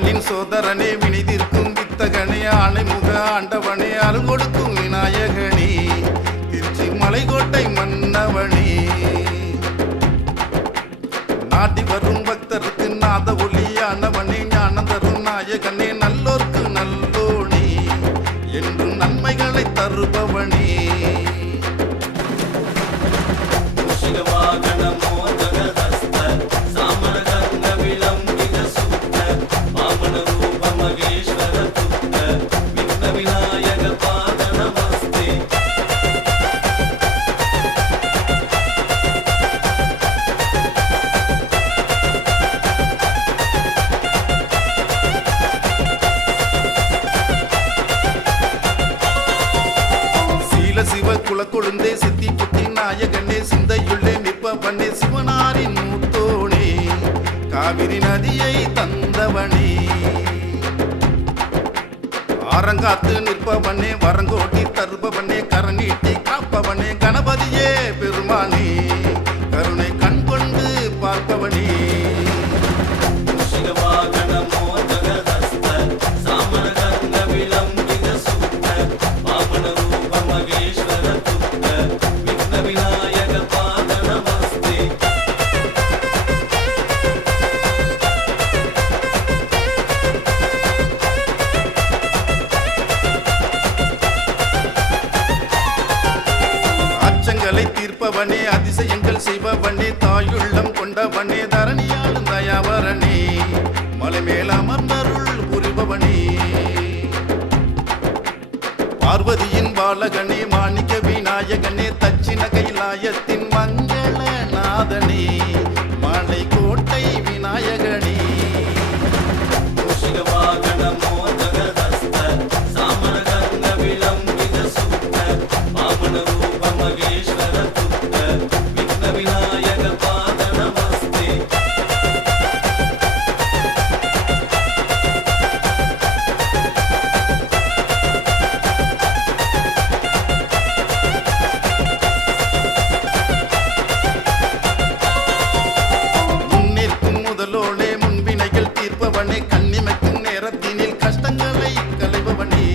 சிவனின் சோதரனே வினிதிருக்கும் வித்தகனே ஆணைமுக ஆண்டவனே அருள் கொடுக்கும் விநாயகனே திருச்சி மலைக்கோட்டை மன்னவனே நாட்டி வரும் பக்தருக்கு நாத ஒளியானவனே ஞானம் தரும் நாயகனே நல்லோர்க்கு நல்லோனே என்றும் நன்மைகளை தருபவனே சிவ குல கொழுந்தே சித்தி புத்தி நாயகனே சிந்தையுள்ளே நிற்பவனே சிவனாரின் மூத்தோனே காவிரி நதியை தந்தவனே ஆரங்காத்து நிற்பவனே வரங்கோட்டி தருபவனே கரநீட்டி காப்பவனே கணபதியே பெருமானே கருணை கண் கொண்டு பார்ப்பவனே தீர்ப்பவனே அதிசயங்கள் செய்பவனே தாயுள்ளம் கொண்டவனே தரணியாளும் தயாவரனே மலை மேல் அமர்ந்தருள் புரிபவனே பார்வதியின் பாலகனே மாணிக்க விநாயகனே தட்சிண கைலாயத்தின் மங்கள நாதனே மலை கோட்டை விநாயகனே கண்ணிமைக்கும் நேரத்தினில் கஷ்டங்களை களைபவனே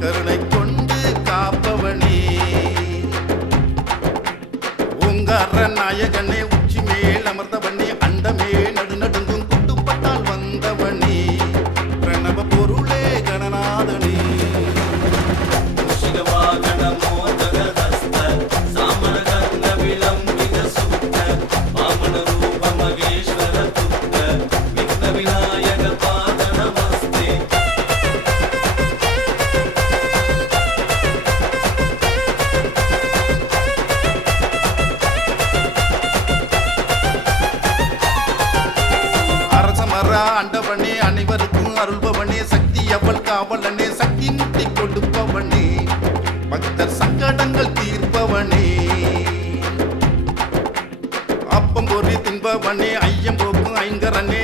கருணை கொண்டு காப்பவனே ஓங்கார நாயகனே உச்சி மேல் அமர்ந்தவனே அண்டமே நடுநடுங்கும் குட்டுப்பட்டால் வந்தவனே பிரணவ பொருளே கணநாதனே ஆண்டவனே அனைவருக்கும் அருள்பவனே சக்தி அவள் காவலனே சக்தி முட்டி கொடுப்பவனே பக்தர் சங்கடங்கள் தீர்ப்பவனே அப்பம் பொறி தின்பவனே ஐயம் போக்கும் ஐங்கரனே